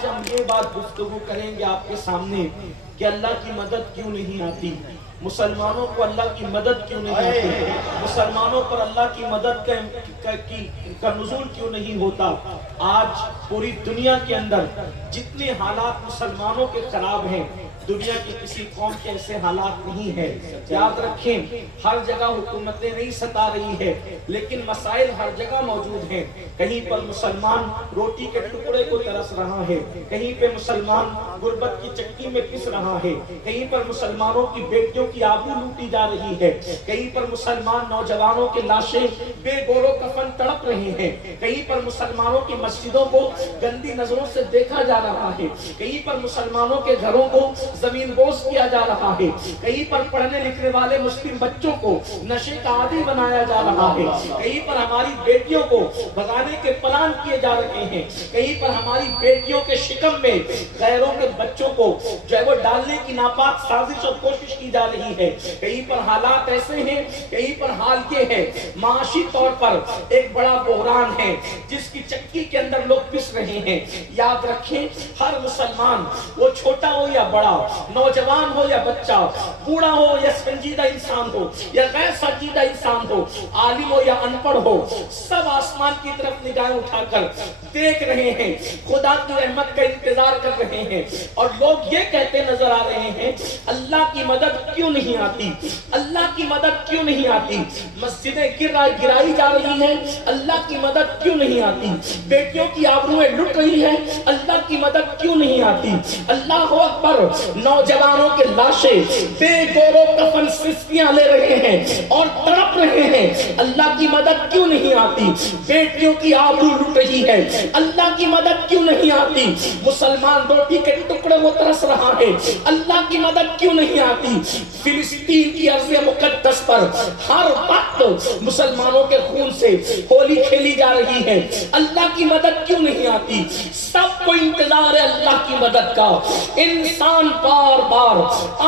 آج ہم یہ بات گفتگو کریں گے آپ کے سامنے کہ اللہ کی مدد کیوں نہیں آتی، مسلمانوں کو اللہ کی مدد کیوں نہیں آتی، مسلمانوں پر اللہ کی مدد کا نزول کیوں نہیں ہوتا۔ آج پوری دنیا کے اندر جتنے حالات مسلمانوں کے خراب ہیں، دنیا کی کسی قوم کے ایسے حالات نہیں ہے۔ یاد رکھیں، ہر جگہ حکومتیں نہیں ستا رہی ہے، لیکن مسائل ہر جگہ موجود ہیں۔ کہیں پر مسلمان روٹی کے ٹکڑے کو ترس رہا ہے، کہیں پہ مسلمان غربت کی چکی میں پس رہا ہے، کہیں پر مسلمانوں کی بیٹیوں کی آبرو لوٹی جا رہی ہے، کہیں پر مسلمان نوجوانوں کے لاشیں بے گور و کفن تڑپ رہے ہیں، کہیں پر مسلمانوں کی مسجدوں کو گندی نظروں سے دیکھا جا رہا ہے، کہیں پر مسلمانوں کے گھروں کو زمین بوس کیا جا رہا ہے، کہیں پر پڑھنے لکھنے والے مسلم بچوں کو نشے کا عادی بنایا جا رہا ہے، کہیں پر ہماری بیٹیوں کو بھگانے کے پلان کیے جا رہے ہیں، کہیں پر ہماری بیٹیوں کے شکم میں غیروں کے بچوں کو جو ہے وہ ڈالنے کی ناپاک سازش اور کوشش کی جا رہی ہے، کہیں پر حالات ایسے ہیں، کہیں پر حال یہ ہے معاشی طور پر ایک بڑا بحران ہے جس کی چکی کے اندر لوگ پس رہے ہیں۔ یاد رکھیں، ہر مسلمان وہ چھوٹا ہو یا بڑا، نوجوان ہو یا بچہ، بوڑھا ہو یا سنجیدہ انسان ہو یا غیر سنجیدہ انسان ہو، عالم ہو یا ان پڑھ ہو، سب آسمان کی طرف نگاہیں اٹھا کر دیکھ رہے ہیں، خدا کی رحمت کا انتظار کر رہے ہیں، اور لوگ یہ کہتے نظر آ رہے ہیں اللہ کی مدد کیوں نہیں آتی، اللہ کی مدد کیوں نہیں آتی، مسجدیں گرائی جا رہی ہیں، اللہ کی مدد کیوں نہیں آتی، بیٹیوں کی آبروئیں لٹ رہی ہیں، اللہ کی مدد کیوں نہیں آتی، اللہ اکبر، نوجوانوں کے لاشیں بے گور و کفن سسکیاں لے رہے ہیں اور تڑپ رہے ہیں، اللہ کی مدد کیوں نہیں آتی، بیٹیوں کی آبرو لٹ رہی ہے، اللہ کی مدد کیوں نہیں آتی، مسلمان روٹی کے ٹکڑے وہ ترس رہا ہے، اللہ کی مدد کیوں نہیں آتی، فلسطین کی ارض مقدس پر ہر وقت مسلمانوں کے خون سے ہولی کھیلی جا رہی ہے، اللہ کی مدد کیوں نہیں آتی، سب کو انتظار ہے اللہ کی مدد کا، انسان بار بار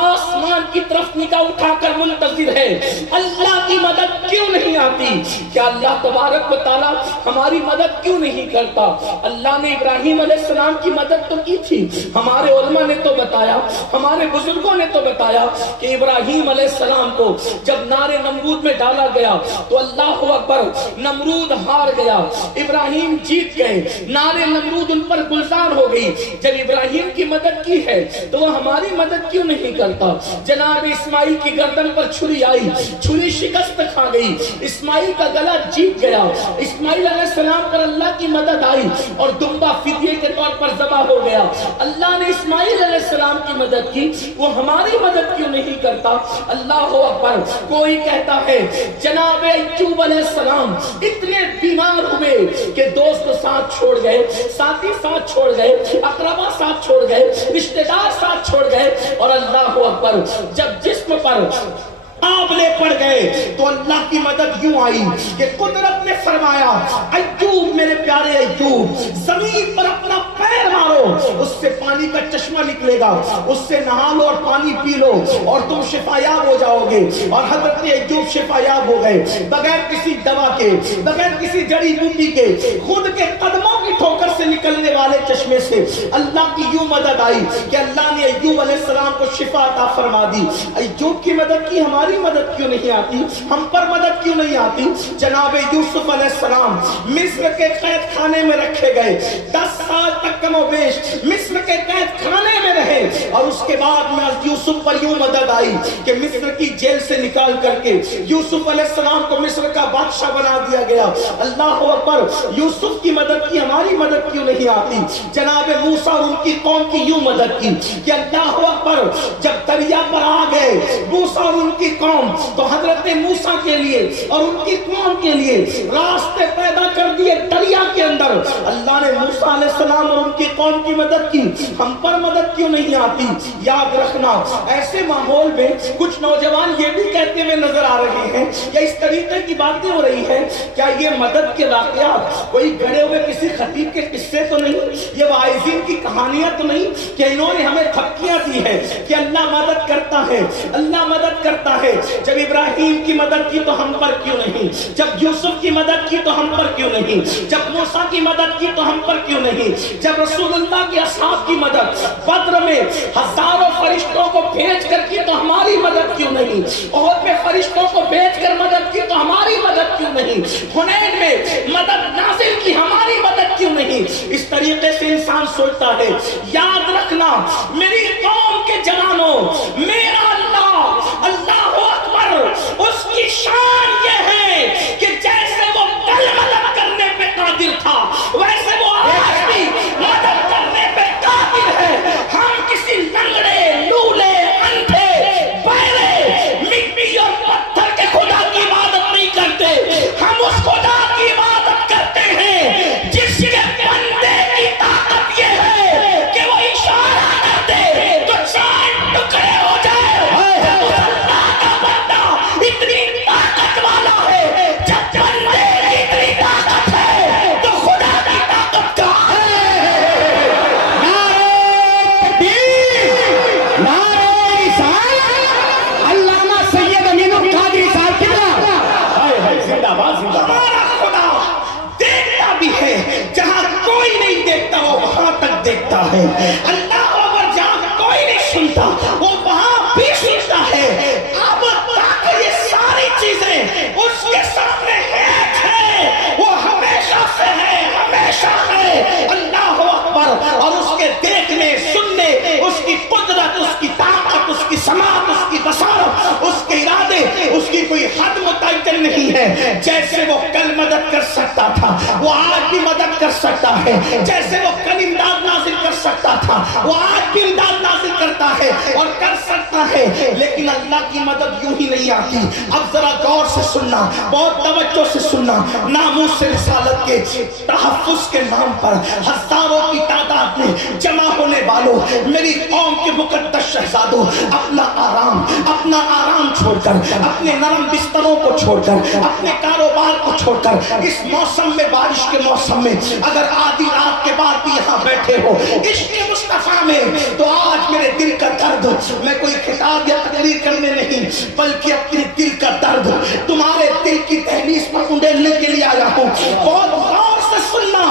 آسمان کی طرف نگاہ اٹھا کر منتظر ہے، اللہ کی مدد کیوں نہیں آتی، کیا اللہ تبارک و تعالی ہماری مدد کیوں نہیں کرتا۔ اللہ نے ابراہیم علیہ السلام کی مدد تو کی تھی، ہمارے علماء نے تو بتایا، ہمارے بزرگوں نے تو بتایا کہ ابراہیم علیہ السلام کو جب نار نمرود میں ڈالا گیا تو اللہ اکبر، نمرود ہار گیا، ابراہیم جیت گئے، نار نمرود ان پر گلزار ہو گئی۔ جب ابراہیم کی مدد کی ہے تو وہ ہماری مدد کیوں نہیں کرتا۔ جناب اسماعیل کی گردن پر چھری آئی، چھری شکست کھا گئی، اسماعیل کا گلا جیت گیا، اسماعیل علیہ السلام پر اللہ کی مدد آئی اور دمبا فدیے کے طور پر ذبح ہو گیا۔ اللہ نے اسماعیل علیہ السلام کی مدد کی، وہ ہماری مدد کیوں نہیں کرتا۔ اللہ اکبر، کوئی کہتا ہے جناب ایوب علیہ السلام اتنے بیمار ہوئے کہ دوست ساتھ چھوڑ گئے، ساتھی ساتھ چھوڑ گئے، اقربا ساتھ چھوڑ گئے، رشتہ دار ساتھ چھوڑ گئے، اور اللہ اکبر جب جسم پر آبلے پڑ گئے تو اللہ کی مدد یوں آئی کہ قدرت نے فرمایا ایوب میرے پیارے ایوب، زمین پر اپنا پیر مارو، اس سے پانی کا چشمہ نکلے گا، اس سے نہا لو اور پانی پی لو اور تم شفایاب ہو جاؤ گے۔ اور حضرت ایوب شفایاب ہو گئے، بغیر کسی دوا کے، بغیر کسی جڑی بوٹی کے، خود کے قدموں کی ٹھوکر سے نکلنے والے چشمے سے اللہ کی یوں مدد آئی کہ اللہ نے ایوب علیہ السلام کو شفا عطا فرما دی۔ ایوب کی مدد کی، ہماری مدد کیوں نہیں آتی، ہم پر مدد کیوں نہیں آتی۔ جناب یوسف علیہ السلام مصر کے قید خانے میں رکھے گئے، 10 سال تک کم و بیش مصر کے قید خانے میں رہے، اور اس کے بعد میں یوسف پر یوں مدد آئی کہ مصر کی جیل سے نکال کر کے یوسف علیہ السلام کو مصر کا بادشاہ بنا دیا گیا۔ اللہ اکبر، یوسف کی مدد کی، ہماری مدد کیوں نہیں آتی۔ جناب موسیٰ اور ان کی قوم کی یوں مدد کی کہ اللہ اکبر، جب دریا پر آ گئے موسیٰ اور ان کی قوم، تو حضرت موسیٰ کے لیے اور ان کی قوم کے لیے راستے پیدا کر دیے دریا کے اندر۔ اللہ نے موسیٰ علیہ السلام اور ان کی قوم کی مدد کی، ہم پر مدد کیوں نہیں آتی۔ یاد رکھنا، ایسے ماحول میں کچھ نوجوان یہ بھی کہتے ہوئے نظر آ رہے ہیں یا اس طریقے کی باتیں ہو رہی ہیں، کیا یہ مدد کے واقعات کوئی گھڑے ہوئے کسی خطیب کے قصے تو نہیں، یہ واعظین کی کہانیاں تو نہیں کہ انہوں نے ہمیں تھپکیاں دی ہے کہ اللہ مدد کرتا ہے، اللہ مدد کرتا ہے۔ جب ابراہیم کی مدد کی تو ہم پر کیوں نہیں؟ جب یوسف کی مدد کی تو ہم پر کیوں نہیں؟ جب موسیٰ کی مدد کی تو ہم پر کیوں نہیں؟ جب رسول اللہ کے اصحاب کی مدد بدر میں ہزاروں فرشتوں کو بھیج کر کی تو ہماری مدد کیوں نہیں؟ احد میں فرشتوں کو بھیج کر مدد کی تو ہماری مدد کیوں نہیں؟ حنین میں مدد نازل کی، ہماری مدد کیوں نہیں؟ اس طریقے سے انسان سوچتا ہے۔ یاد رکھنا میری قوم کے جوانوں، میرا اللہ اللہ اکبر، اس کی شان یہ ہے کہ جیسے وہ کل مدد کرنے پہ قادر تھا ویسے وہ آج بھی مدد کرنے پہ قادر ہے۔ ہم کسی لنگڑے، لولے، اندھے، بہرے، مٹی اور پتھر کے خدا کی عبادت نہیں کرتے، ہم اس خدا کی عبادت کرتے ہیں جس کے بندے کی طاقت یہ ہے کہ وہ اشارہ کر دے تو چاند ٹکڑے ہو جائے۔ اللہ کا بندہ اتنی طاقت والا ہے، جب بندے کی اتنی طاقت ہے تو خدا کی طاقت کہاں ہے؟ علامہ سید امین القادری صاحب کی ہمارا خدا دیکھتا بھی ہے، جہاں کوئی نہیں دیکھتا وہ وہاں تک دیکھتا ہے۔ اللہ اگر جہاں کوئی نہیں سنتا وہ وہاں بھی سنتا ہے۔ اب تاکہ یہ ساری چیزیں اس کے سامنے ہے، وہ ہمیشہ سے ہے، ہمیشہ ہے۔ اللہ اکبر، اور اس کے دیکھنے، سننے، اس کی قدرت، اس کی طاقت، اس کی سماعت، اس کی بصارت، اس کے ارادے، اس کی کوئی حد متعین نہیں ہے۔ جیسے وہ کل مدد کر سکتا تھا وہ آج بھی مدد کر سکتا ہے، جیسے وہ کل امداد نازل کر سکتا تھا وہ آج بھی امداد نازل کرتا ہے اور کر سکتا ہے۔ لیکن اللہ کی مدد یوں ہی نہیں آتی۔ اب ذرا غور سے سننا، بہت توجہ سے سننا۔ ناموس رسالت کے تحفظ کے نام پر ہزاروں کی تعداد میں جمع ہونے والوں، میری قوم کے مقدس شہزادوں، اپنا آرام چھوڑ کر، اپنے نرم بستروں کو چھوڑ کر، اپنے کاروبار کو چھوڑ کر، اس موسم میں، بارش کے موسم میں اگر آدھی رات کے بعد بھی یہاں بیٹھے ہو عشق مصطفیٰ میں، تو آج میرے دل کا درد، میں کوئی خطاب یا تقریر کرنے نہیں بلکہ اپنے دل کا درد تمہارے دل کی دہلیز پر انڈیلنے کے لیے آیا ہوں۔ بہت غور سے سننا،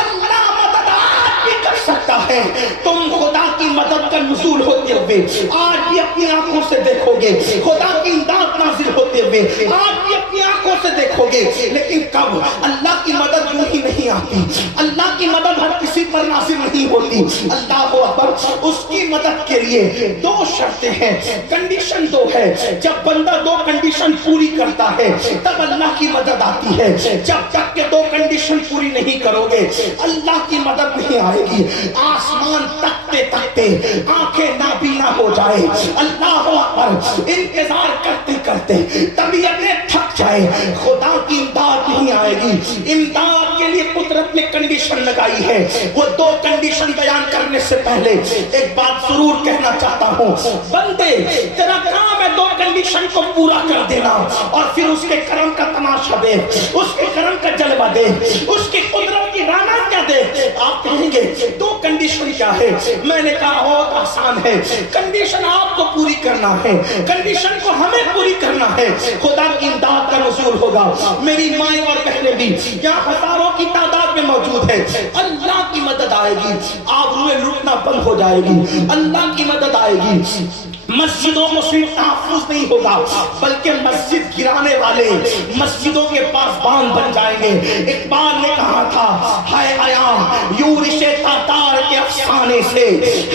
اللہ مدد آج بھی کر سکتا ہے۔ تم خدا کی مدد کا نزول ہوتے ہوئے آج بھی اپنی آنکھوں سے دیکھو گے، خدا کی امداد نازل ہوتے ہوئے آج بھی اپنی آنکھوں سے دیکھو گے۔ لیکن کب؟ اللہ کی مدد یوں ہی نہیں آتی، اللہ کی مدد ہر کسی پر نازل نہیں ہوتی۔ اللہ اکبر، اس کی مدد کے لیے دو شرطیں ہیں، کنڈیشن دو ہے۔ جب بندہ دو کنڈیشن پوری کرتا ہے تب اللہ کی مدد آتی ہے۔ جب تک کہ دو کنڈیشن پوری نہیں کرو گے اللہ کی مدد نہیں آئے گی۔ آسمان تکتے تکتے آنکھیں نابینا ہو جائے، اللہ اکبر، انتظار کرتے کرتے طبیعتیں تھک جائے، خدا کی امداد نہیں آئے گی۔ امداد کے لیے قدرت نے کنڈیشن لگائی ہے۔ وہ دو کنڈیشن بیان کرنے سے پہلے ایک بات ضرور کہنا چاہتا ہوں، بندے تیرا کام ہے دو کنڈیشن کو پورا کر دینا اور پھر اس کے کرم کا تماشا دے، اس کے کرم کا جلوہ دے، اس کی قدرت کی رانا کیا دے۔ آپ کہیں گے دو کنڈیشن کیا ہے؟ میں نے کہا بہت آسان ہے، کنڈیشن آپ کو پوری کرنا ہے، کنڈیشن کو ہمیں پوری کرنا ہے۔ خدا کی امداد کا نزول ہوگا۔ میری مائیں اور بہنیں بھی یہاں ہزاروں کی تعداد میں موجود ہے، اللہ کی مدد آئے گی، آبروئیں لوٹنا بند ہو جائے گی، اللہ کی مدد آئے گی۔ مسجدوں کو صرف تحفظ نہیں ہوگا بلکہ مسجد گرانے والے مسجدوں کے پاس بان بن جائیں گے۔ اقبال نے کہا تھا، ہے عیاں یورش تاتار کے افسانے سے،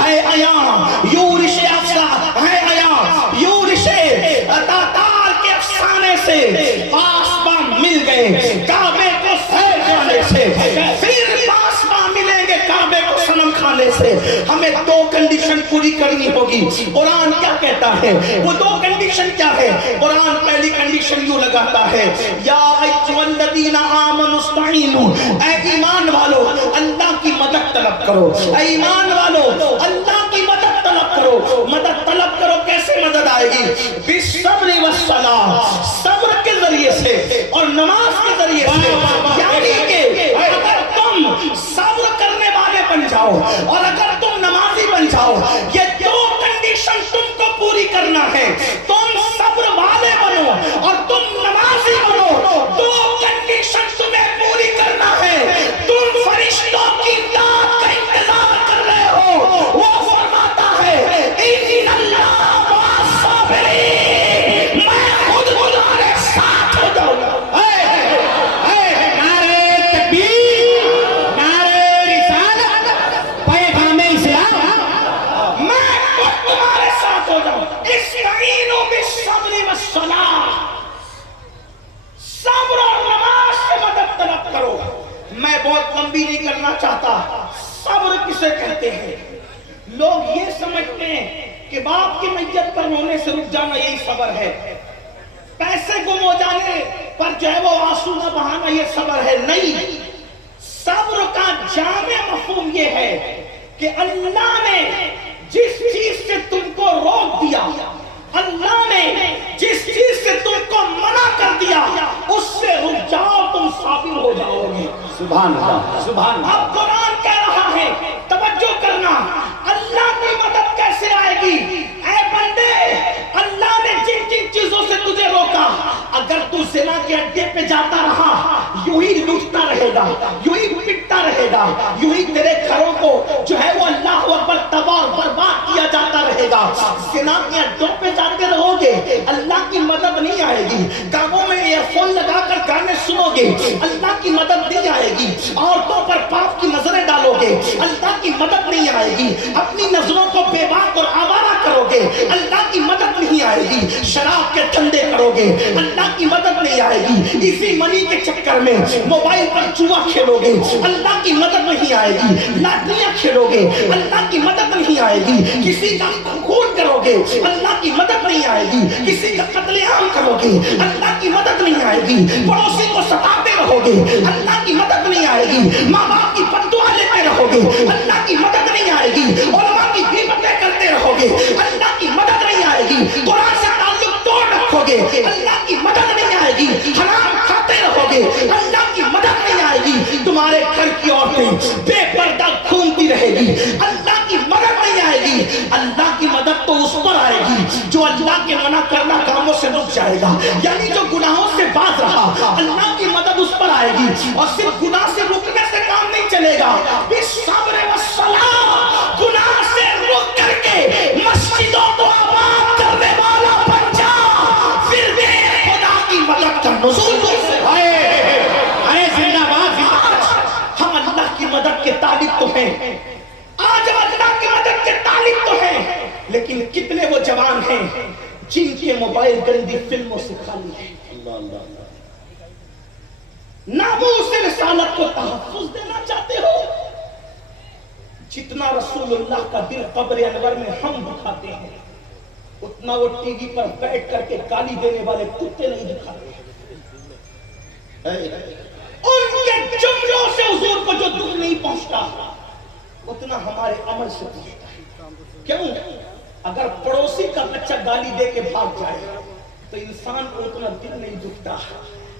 ہے عیاں یورش ہے عیاں یورش تاتار کے افسانے سے، پاسبان مل گئے کعبے کو سیر جانے سے، پھر پاسبان ملیں گے کعبے کو صنم کھانے سے۔ ہمیں دو کنڈیشن پوری کرنی ہوگی۔ قرآن کیا کہتا ہے؟ وہ دو کنڈیشن کیا ہے؟ قرآن پہلی کنڈیشن یوں لگاتا ہے، یا ایھا الذین آمنوا استعینوا، اے ایمان والو اللہ کی مدد طلب کرو، اے ایمان والو اللہ کی مدد طلب کرو۔ مدد طلب کرو، کیسے مدد آئے گی؟ بالصبر والصلاۃ، صبر کے ذریعے سے اور نماز کے ذریعے سے۔ یعنی کہ اگر تم صبر کرنے والے بن جاؤ اور اگر تم نمازی بن جاؤ، یہ دو کنڈیشن تم کو پوری کرنا ہے، تم صبر والے بنو اور تم نمازی بنو، دو کنڈیشن تمہیں پوری کرنا ہے۔ تم فرشتوں کی داد کا انتظار کر رہے ہو، وہ فرماتا ہے ان اللہ مع الصابرین، میں خود تمہارے ساتھ ہو جاؤں گا۔ نعرہ تکبیر، نعرہ رسالت، پیغام اسلام، میں خود تمہارے ساتھ ہو جاؤں۔ استعینوا بالصبر والصلاۃ، صبر اور نماز سے مدد طلب کرو۔ میں بہت لمبی نہیں کرنا چاہتا۔ صبر کسے کہتے ہیں؟ لوگ یہ سمجھتے ہیں کہ باپ کی میت پر رونے سے رک جانا یہی صبر ہے، پیسے گم ہو جانے پر جو ہے وہ آنسو نہ بہانا یہ صبر ہے۔ نہیں، صبر کا جامع مفہوم یہ ہے کہ اللہ نے جس چیز سے تم کو روک دیا، اللہ نے جس چیز سے تم کو منع کر دیا، اس سے رک جاؤ، تم صابر ہو جاؤ گے۔ سبحان اللہ، سبحان اللہ۔ اب قرآن کہہ رہا ہے، توجہ کرنا، اللہ کی مدد کیسے آئے گی؟ اے بندے، اللہ نے جن جن چیزوں سے تجھے روکا، اگر تو زنا کے اڈے پہ جاتا رہا، یوں ہی لوٹتا رہے گا، یوں ہی پٹتا رہے گا، یوں ہی تیرے گھروں کو جو ہے وہ اللہ اکبر تباہ برباد کیا جاتا رہے گا۔ زنا کے اڈوں پہ جاتے رہو گے، اللہ کی مدد نہیں آئے گی۔ کانوں میں ایئر فون لگا کر گانے سنو گے، اللہ کی مدد نہیں آئے گی۔ عورتوں پر پاپ کی نظریں ڈالو گے، اللہ کی مدد نہیں آئے گی۔ اپنی نظروں کو بے باک اور آوارہ کرو گے، اللہ کی مدد نہیں آئے گی۔ شراب کے دھندے کرو گے، اللہ کی مدد نہیں آئے گی۔ اسی منی کے چکر میں موبائل پر جوا کھیلو گے، اللہ کی مدد نہیں آئے گی۔ لاٹریاں کھیلو گے، اللہ کی مدد نہیں آئے گی۔ کسی کا خون کرو گے، اللہ کی مدد نہیں آئے گی۔ کسی کا قتل عام کرو گے، اللہ کی مدد نہیں آئے گی۔ پڑوسی کو ستاتے رہو گے، اللہ کی مدد نہیں آئے گی۔ ماں باپ کی بد دعا لیتے رہو گے، اللہ کی مدد نہیں آئے گی۔ علماء کی غیبتیں کرتے رہو گے، اللہ کی مدد نہیں آئے گی۔ قرآن سے تعلق توڑ رکھو گے، اللہ کی مدد نہیں آئے گی۔ حرام کھاتے رہو گے، اللہ کی مدد نہیں آئے گی۔ تمہارے گھر کی عورتیں بے پردہ گھومتی رہے گی، اللہ کی مدد نہیں آئے گی۔ اللہ کی مدد تو اس پر آئے گی جو اللہ کے منع کرنا کاموں سے رک جائے گا، یعنی جو گناہوں سے باز رہا، اللہ کی مدد اس پر آئے گی۔ اور صرف گناہ سے رکنے سے کام نہیں چلے گا، بالصبر والصلاۃ، گناہ سے رک کر کے مسجدوں کو آباد کرنے والا بن جا، پھر بھی خدا کی مدد کا نزول سے ارے زندہ باد، ہم اللہ کی مدد کے طالب تو ہیں، آج ہم اللہ کی مدد کے طالب تو ہیں، لیکن کتنے وہ جوان ہیں جن کے موبائل گندی فلموں سے خالی ہے۔ ناموس رسالت کو تحفظ دینا چاہتے ہو؟ جتنا رسول اللہ کا دل قبر انور میں ہم دکھاتے ہیں، اتنا وہ ٹی وی پر بیٹھ کر کے گالی دینے والے کتے نہیں دکھاتے۔ ان کے جملوں سے حضور کو جو دکھ نہیں پہنچتا، اتنا ہمارے عمل سے پہنچتا ہے۔ کیوں؟ اگر پڑوسی کا بچہ گالی دے کے بھاگ جائے تو انسان کو اتنا دل نہیں دکھتا،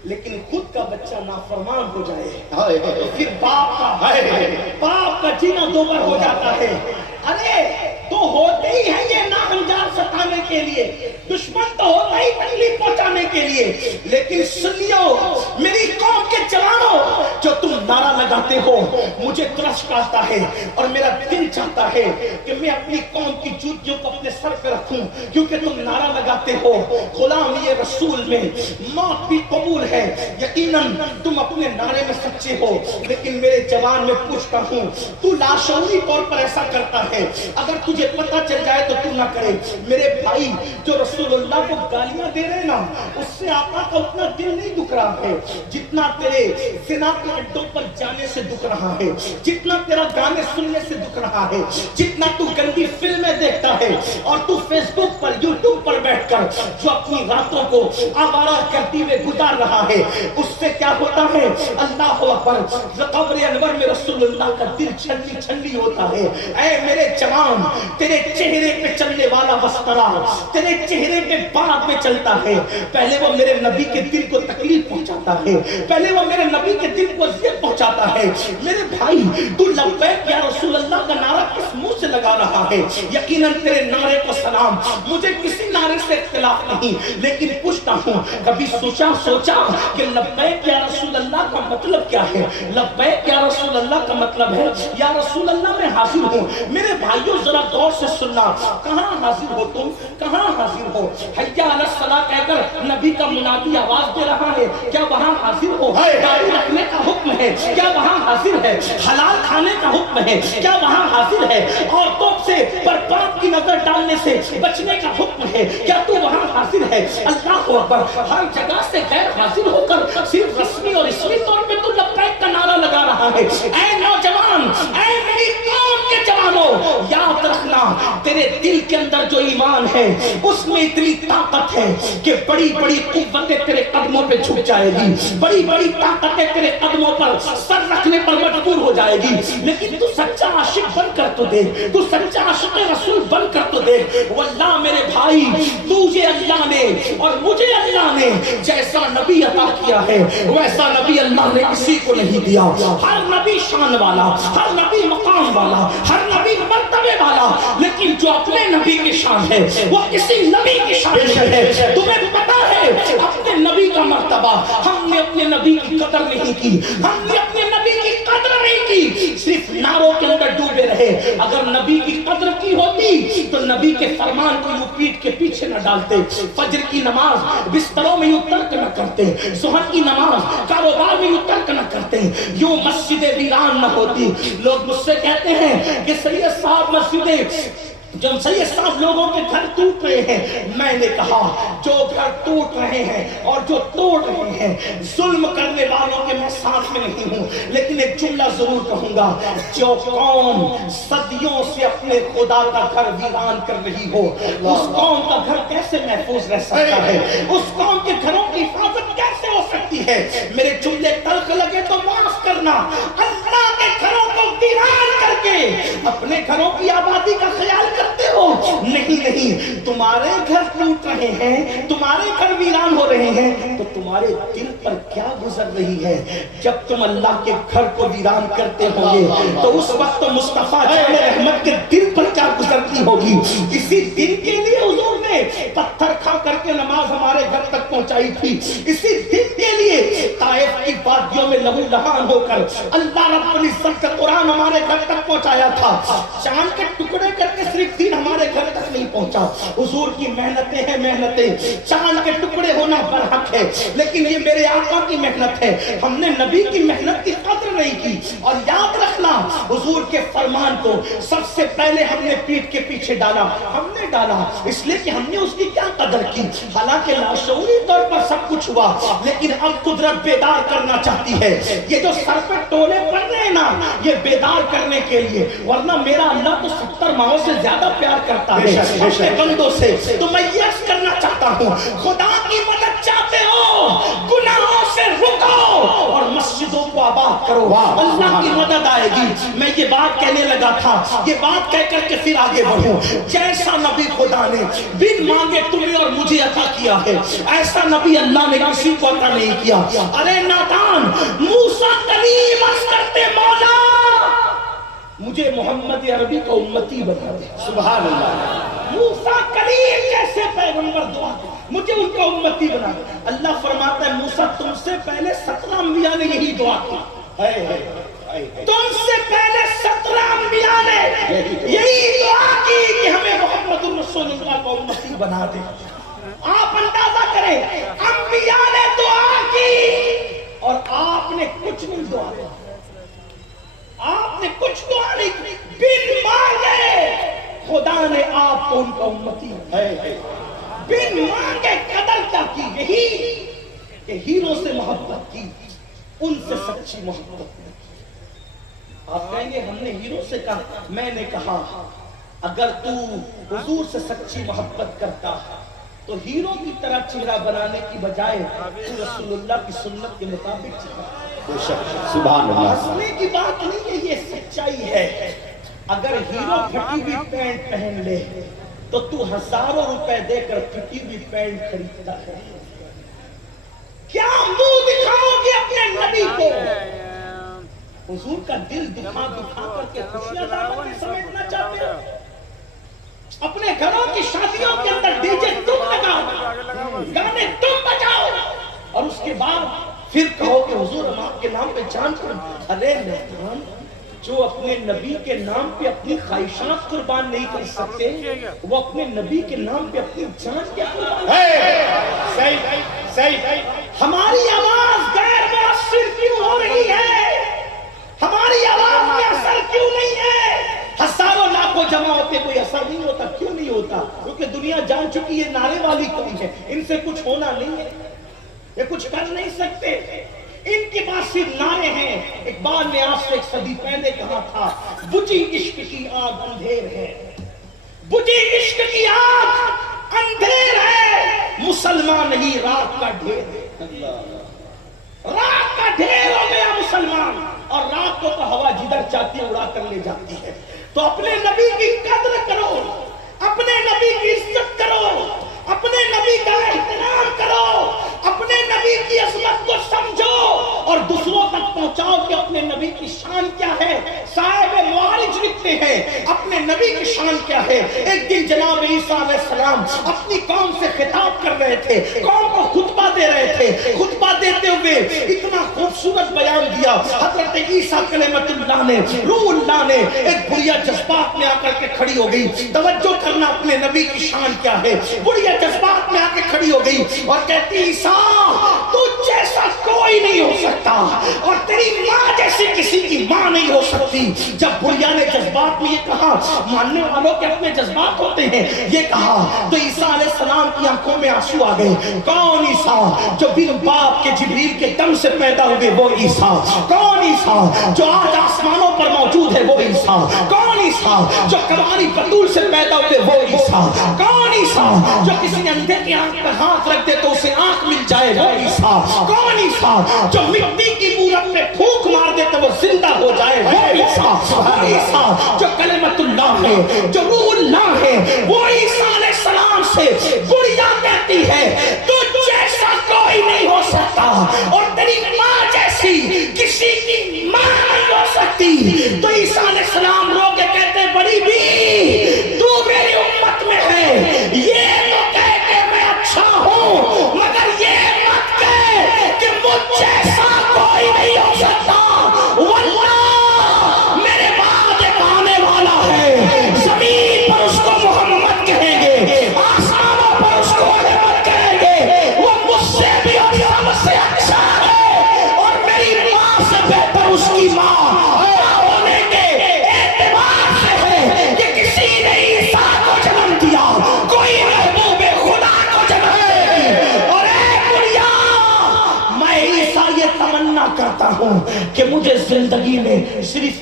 لیکن خود کا بچہ نافرمان ہو جائے تو پھر باپ کا جینا دوبر ہو جاتا ہے۔ ارے تو ہوتے ہی ہے یہ ناہمجار ستانے کے لیے، دشمن تو ہوتا ہی تکلیف پہنچانے کے لیے، لیکن سنیو میری قوم کے جوانوں، جو تم نعرہ لگاتے ہو مجھے ترس آتا ہے اور میرا دل چاہتا ہے کہ میں اپنی قوم کی جوتیوں کو اپنے سر پہ رکھوں، کیونکہ تم نعرہ لگاتے ہو غلامی رسول میں موت بھی قبول ہے، یقیناً تم اپنے نعرے میں سچے ہو، لیکن میرے جوان میں پوچھتا ہوں تو لاشعوری طور پر ایسا کرتا ہے، اگر تجھے پتہ چل جائے تو تو نہ کرے۔ میرے بھائی جو رسول اللہ کو گالیاں دے رہے نا، اس سے آقا کا اتنا دل نہیں دکھ رہا ہے جتنا تیرے زنا کے اڈوں پر جانے سے دکھ رہا ہے، جتنا تیرا گانے سننے سے دکھ رہا ہے، جتنا تو گندی فلمیں دیکھتا ہے اور تو فیس بک پر یوٹیوب پر بیٹھ کر جو اپنی راتوں کو آوارہ کرتی ہوئے گزار رہا ہے، اس سے کیا ہوتا ہے؟ اللہ اکبر، قبر انور میں رسول اللہ کا دل چھلنی چھلنی ہوتا ہے۔ اے میرے جوان، تیرے چہرے پہ چلنے والا مسکرا نورا تیرے چہرے پہ بعد میں چلتا ہے، پہلے وہ میرے نبی کے دل کو تکلیف پہنچاتا ہے، پہلے وہ میرے نبی کے دل کو اذیت پہنچاتا ہے۔ میرے بھائی تو لبیک یا رسول اللہ کا نعرہ کس منہ سے لگا رہا ہے؟ یقیناً تیرے نعرے کو سلام، مجھے کسی نعرے سے اختلاف نہیں، لیکن پوچھتا ہوں کبھی سوچا کہ لبیک یا رسول اللہ کا مطلب کیا ہے؟ لبیک یا رسول اللہ کا مطلب ہے یا رسول اللہ میں حاضر ہوں۔ میرے بھائیوں ذرا غور سے سننا، کہاں حاضر ہو تم؟ کہاں حاضر ہو؟ حیا علی الصلاۃ کہہ کر نبی کا منادی آواز دے رہا ہے، کیا وہاں حاضر ہو؟ داڑھی رکھنے کا حکم ہے، کیا وہاں حاضر ہے؟ حلال کھانے کا حکم ہے، کیا وہاں حاضر ہے؟ عورتوں سے برباد کی نظر ڈالنے سے بچنے کا حکم ہے، کیا تو وہاں حاضر ہے؟ اللہ اکبر، ہر جگہ سے غیر حاضر ہو کر صرف رسمی اور اسمی طور پہ تو لبیک کا نعرہ لگا رہا ہے۔ اے نوجوان، اے میری قوم کے جوانوں، یاد رکھنا تیرے دل کے اندر جو ایمان ہے اس میں اتنی طاقت ہے کہ بڑی بڑی قوتیں تیرے قدموں پہ جھک جائے گی، بڑی بڑی طاقتیں تیرے قدموں پر سر رکھنے پر مجبور ہو جائے گی، لیکن تو سچا عاشق بن کر تو دیکھ، تو سچا عاشق رسول بن کر تو دیکھ۔ واللہ میرے بھائی، تجھے اللہ نے اور مجھے اللہ نے جیسا نبی عطا کیا ہے ویسا نبی اللہ نے کسی کو نہیں دیا۔ ہر نبی شان والا، ہر نبی مقام والا، ہر نبی مرتبے والا، لیکن جو اپنے نبی کی شان ہے وہ کسی نبی کی شان نہیں ہے۔ تمہیں پتا ہے اپنے نبی کا مرتبہ، ہم نے اپنے نبی کی قدر نہیں کی، ہم نے اپنے نبی کی قدر نہیں کی، صرف نعروں کے اندر ڈوبے رہے۔ اگر نبی کی قدر کی ہوتی تو نبی کے فرمان کو یوں پیٹ کے پیچھے نہ ڈالتے، فجر کی نماز بستروں میں یوں ترک نہ کرتے، ظہر کی نماز کاروبار میں یوں ترک نہ کرتے، یوں مسجد ویران نہ ہوتی۔ لوگ مجھ سے کہتے ہیں کہ سید صاحب مسجدیں، جب سید صاحب لوگوں کے گھر ٹوٹ رہے ہیں، میں نے کہا جو گھر ٹوٹ رہے ہیں اور جو توڑ رہے ہیں ظلم کرنے والوں کے میں ساتھ میں نہیں ہوں، لیکن ایک جملہ ضرور کہوں گا، جو قوم صدیوں سے اپنے خدا کا گھر ویران کر رہی ہو اس قوم کا گھر کیسے محفوظ رہ سکتا ہے؟ اس قوم کے گھروں کی حفاظت کیسے ہو سکتی ہے؟ میرے جملے تلخ لگے تو معاف کرنا، اللہ کے گھروں کو ویران کر کے اپنے گھروں کی آبادی کا خیال کرتے ہو؟ نہیں، تمہارے گھر ٹوٹ رہے ہیں، تمہارے گھر ویران ہو رہے ہیں تو تمہارے دل پر کیا گزر رہی ہے؟ جب تم اللہ کے گھر کو ویران کرتے ہوں گے تو اس وقت مصطفیٰ جان رحمت کے دل پر کیا گزرتی ہوگی؟ اسی دن کے لیے حضور نے پتھر کھا کر کے نماز ہمارے گھر تک پہنچائی تھی، اسی دن کے لیے طائف کی وادیوں میں لہو لہان ہو کر اللہ رب العزت کا قرآن ہمارے گھر تک پہنچایا تھا۔ چاند کے ٹکڑے کر کے صرف دین ہمارے گھر تک نہیں پہنچا، حضور کی محنتیں ہیں محنتیں، چاند کے ٹکڑے ہونا برحق ہے، لیکن یہ میرے آقا کی محنت ہے، ہم نے نبی کی محنت کی قدر نہیں کی۔ اور یاد رکھنا حضور کے فرمان کو سب سے پہلے ہم نے پیٹ کے پیچھے ڈالا، ہم نے ڈالا اس لیے کہ ہم نے اس کی کیا قدر کی؟ حالانکہ لاشعوری طور پر سب کچھ ہوا، لیکن اب قدرت بیدار کرنا چاہتی ہے۔ یہ جو سر پہ ٹولے پڑ رہے ہیں نا، یہ بیدار کرنے کے لیے، ورنہ میرا اللہ تو 70 ماہوں سے زیادہ پیار کرتا ہے اپنے بندوں سے۔ تو میں یہ عرض کرنا چاہتا ہوں، خدا کی مدد چاہتے ہو گناہوں سے رکو اور مسجدوں کو آباد کرو، اللہ کی مدد آئے گی۔ میں یہ بات کہنے لگا تھا، یہ بات کہہ کر کے پھر آگے بڑھوں۔ جیسا نبی خدا نے بن مانگے تمہیں اور مجھے عطا کیا ہے، ایسا نبی اللہ نے کسی کو عطا نہیں کیا۔ ارے نادان، موسیٰ کلیم عرض کرتے مولا مجھے محمد عربی کا امتی بنا دے۔ سبحان اللہ، موسیٰ کلیم جیسے پیغمبر دعا مجھے ان کا امتی بنا دے۔ اللہ فرماتا ہے موسیٰ تم سے پہلے 17 انبیاء نے یہی دعا کی، تم سے پہلے 17 انبیاء نے یہی دعا کی کہ ہمیں محمد رسول اللہ کا امتی بنا دے۔ آپ اندازہ کریں، انبیاء نے دعا کی اور آپ نے کچھ نہیں دعا کی، آپ نے کچھ دعا نہیں کی، بن مانگے خدا نے آپ کو ان کا امتی بن مانگے قدر کیا کی؟ یہی کہ ہیروں سے محبت کی، ان سے سچی محبت کی۔ آپ کہیں گے ہم نے ہیروں سے کہا، میں نے کہا اگر تو حضور سے سچی محبت کرتا تو ہیروں کی طرح چہرہ بنانے کی بجائے تو رسول اللہ کی سنت کے مطابق چہرہ۔ سبحان اللہ، ہنسنے کی بات نہیں ہے، یہ سچائی ہے۔ اگر ہیرو پھٹی ہوئی پینٹ پہن لے تو تو ہزاروں روپے دے کر پھٹی ہوئی پینٹ خریدتا ہے. کیا منہ دکھاؤ گے اپنے نبی کو؟ حضور کا دل دکھا دکھا کر کے خوشیاں دعوتیں سمیٹنا چاہتے ہو. اپنے گھروں کی شادیوں کے اندر ڈی جے تم لگاؤ، گانے تم بجاؤ، اور اس کے بعد پھر کہو کہ حضور ہم آپ کے نام پہ جان قربان. ارے مہمان، جو اپنے نبی کے نام پہ اپنی خواہشات قربان نہیں کر سکتے، وہ اپنے نبی کے نام پہ اپنی جان کیا قربان؟ صحیح. ہماری آواز غیر مؤثر کیوں ہو رہی ہے؟ ہماری آواز میں اثر کیوں نہیں ہے؟ ہزاروں لاکھوں جمع ہوتے کوئی اثر نہیں ہوتا. کیوں نہیں ہوتا؟ کیونکہ دنیا جان چکی ہے نعرے والی کون ہے، ان سے کچھ ہونا نہیں ہے، یہ کچھ کر نہیں سکتے، ان کے پاس صرف نعرے ہیں. اقبال نے آج سے 1 صدی پہلے کہا تھا، بجھی عشق کی آگ اندھیر ہے، بجھی عشق کی آگ اندھیر ہے، مسلمان نہیں رات کا ڈھیر ہے. رات کا ڈھیر ہو گیا مسلمان، اور رات کو تو ہوا جدھر چاہتی ہے اڑا کر لے جاتی ہے. تو اپنے نبی کی قدر کرو، اپنے نبی کی عزت کرو، اپنے نبی کا احترام کرو، اپنے نبی کی عظمت کو سمجھو اور دوسروں تک پہنچاؤ کہ اپنے نبی کی شان کیا ہے. صاحب معارج لکھتے ہیں اپنے نبی کی شان کیا ہے. ایک دن جناب عیسیٰ علیہ السلام اپنی قوم سے خطاب کر رہے تھے، قوم کو خطبہ دے رہے تھے. خطبہ دیتے ہوئے اتنا خوبصورت بیان دیا حضرت عیسیٰ کلمت اللہ نے، روح اللہ نے. ایک بڑھیا جذبات میں آ کر کے کھڑی ہو گئی. توجہ کرنا اپنے نبی کی شان کیا ہے. بڑھیا جذبات میں آ کے کھڑی ہو گئی اور کہتی عیسیٰ تجھ جیسا کوئی نہیں ہو سکتا اور تیری ماں جیسی کسی کی ماں نہیں ہو سکتی. جب بڑھیا نے جذبات میں یہ کہا، ماننے والوں کے اپنے جذبات ہوتے ہیں، یہ کہا تو عیسیٰ علیہ السلام کی آنکھوں میں آنسو آ گئے. کون عیسیٰ جو بن باپ کے جبریل کے دم سے پیدا ہوئے وہ عیسیٰ؟ کون عیسیٰ جو آج آسمانوں پر موجود ہے وہ عیسیٰ؟ کون عیسیٰ جو کماری بطول سے پیدا ہوئے وہ عیسیٰ؟ کون عیسیٰ جو کسی اندھے کی آنکھ پر ہاتھ رکھ دے تو اسے آنکھ مل جائے وہ عیسیٰ؟ کون عیسیٰ جو مٹی کی مورت پہ پھونک مار دے تو وہ زندہ ہو جائے وہ عیسیٰ؟ وہ عیسیٰ جو کلمت اللہ ہے، جو روح اللہ ہے، وہ عیسیٰ علیہ السلام سے بڑھیا کہتی ہے تجھ جیسا کوئی نہیں ہو سکتا اور تیری ماں جیسی کسی کی ماں نہیں ہو سکتی. تو عیسیٰ علیہ السلام رو کے کہتے بڑی بھی تو میری امت میں ہے، یہ تو کہہ کہ میں اچھا ہوں مگر یہ مت کہہ کہ مجھ جیسا کوئی نہیں ہو سکتا. واللہ میرے بعد ایک آنے والا ہے، زمین پر اس کو محمد کہیں گے، آسمانوں پر اس کو احمد کہیں گے. وہ مجھ سے بھی اور سب سے اچھا ہے اور میری ماں سے بہتر اس کی ماں ہونے کے اعتبار سے ہے کہ کسی نے عیسیٰ کو جنم دیا، کوئی محبوب خدا کو جنم دے. اور اے بڑھیا، میں عیسیٰ یہ تمنا کرتا ہوں کہ مجھے زندگی میں صرف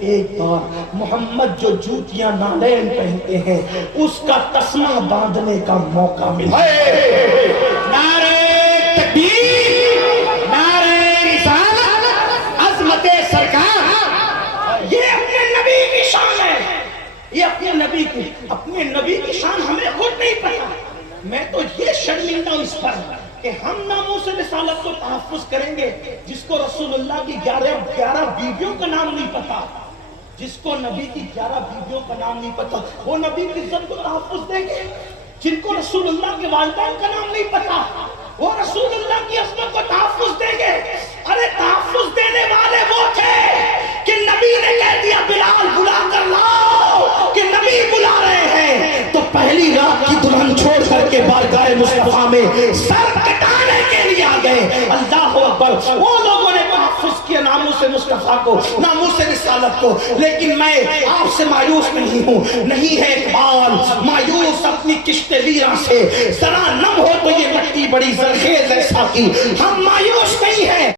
ایک بار محمد جو جوتیاں نالین پہنتے ہیں اس کا تسمہ باندھنے کا موقع ملا. نعرہ تکبیر، نعرہ رسالت، عظمت سرکار. یہ اپنے نبی کی شان ہے، یہ اپنے نبی کی شان ہمیں خود نہیں پتا. میں تو یہ شرمندہ ہوں اس پر کہ ہم ناموس رسالت کو تحفظ کریں گے جس کو رسول اللہ کی 11 بیویوں کا نام نہیں پتا، جس کو نبی کی 11 بیویوں کا نام نہیں پتا وہ نبی کی عزت کو تحفظ دیں گے. جن کو رسول اللہ کے والدین کا نام نہیں پتا وہ رسول اللہ کی عظمت کو تحفظ دیں گے. ارے تحفظ دینے والے وہ تھے کہ نبی نے کہہ دیا بلال بلا کر لاؤ کہ نبی بلا رہے ہیں، تو پہلی رات کی دلہن چھوڑ کر کے بارگاہ مصطفیٰ میں سر کٹانے کے لیے آ گئے. اللہ اکبر. وہ لوگوں نے تحفظ کیا ناموس مصطفیٰ کو، ناموس رسالت کو. لیکن میں آپ سے مایوس نہیں ہوں، نہیں ہے اقبال مایوس اپنی کشت ویراں سے. ذرا نم ہو تو یہ مٹی بڑی زرخیز ہے ساقی. ہم مایوس